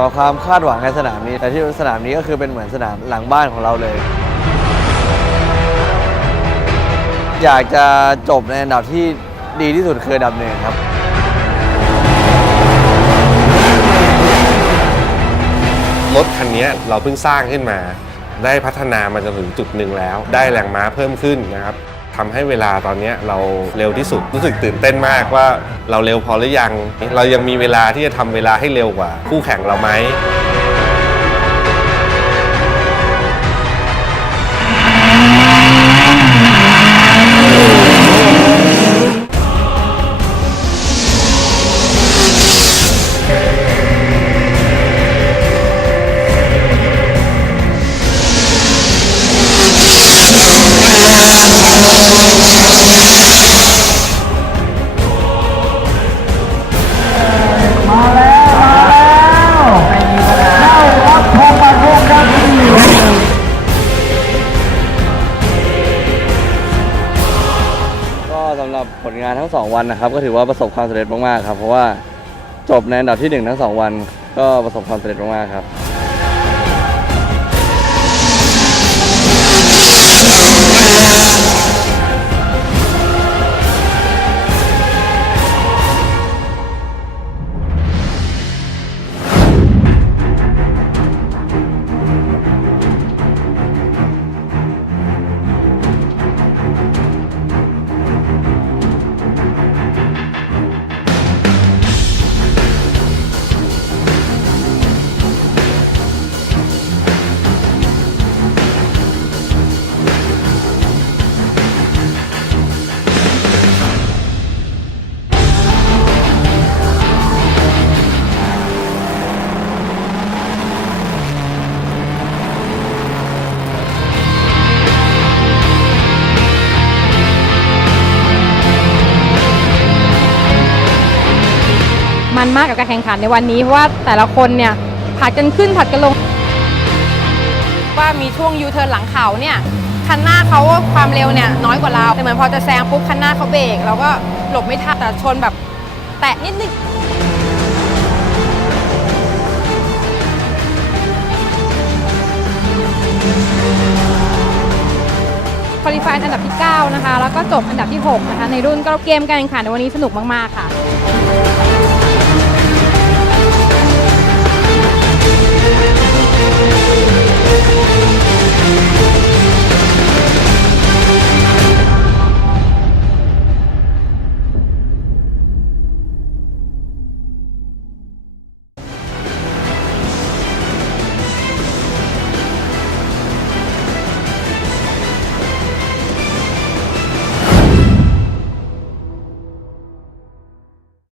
ำหรับความคาดหวังในสนามนี้ แต่ที่สนามนี้ก็คือเป็นเหมือนสนามหลังบ้านของเราเลย อยากจะจบในอันดับที่ดีที่สุดคืออันดับหนึ่งครับ รถคันนี้เราเพิ่งสร้างขึ้นมา ได้พัฒนามาจนถึงจุดหนึ่งแล้ว ได้แรงม้าเพิ่มขึ้นนะครับ ทำให้เวลาตอนนี้เราเร็วที่สุดรู้สึกตื่นเต้นมากว่าเราเร็วพอหรือยัง เรายังมีเวลาที่จะทำเวลาให้เร็วกว่าคู่แข่งเราไหม ผลงานทั้ง 2 วันนะครับ ก็ถือว่าประสบความสำเร็จมากๆครับ เพราะว่าจบในอันดับที่ 1 ทั้ง 2 วัน ก็ประสบความสำเร็จมากๆครับ มันมากกับการแข่งขันในวันนี้เพราะว่าแต่ละคนเนี่ยผัดกันขึ้นผัดกันลง ว่ามีช่วงยูเทิร์นหลังเขาเนี่ยคันหน้าเขาความเร็วเนี่ยน้อยกว่าเราแต่เหมือนพอจะแซงปุ๊บคันหน้าเขาเบรกเราก็หลบไม่ทันแต่ชนแบบแตะนิดนึงคอลิฟายอันดับที่ 9 นะคะ แล้วก็จบอันดับที่ 6 นะคะ ในรุ่นก็เกมการแข่งขันในวันนี้สนุกมาก ๆ ค่ะ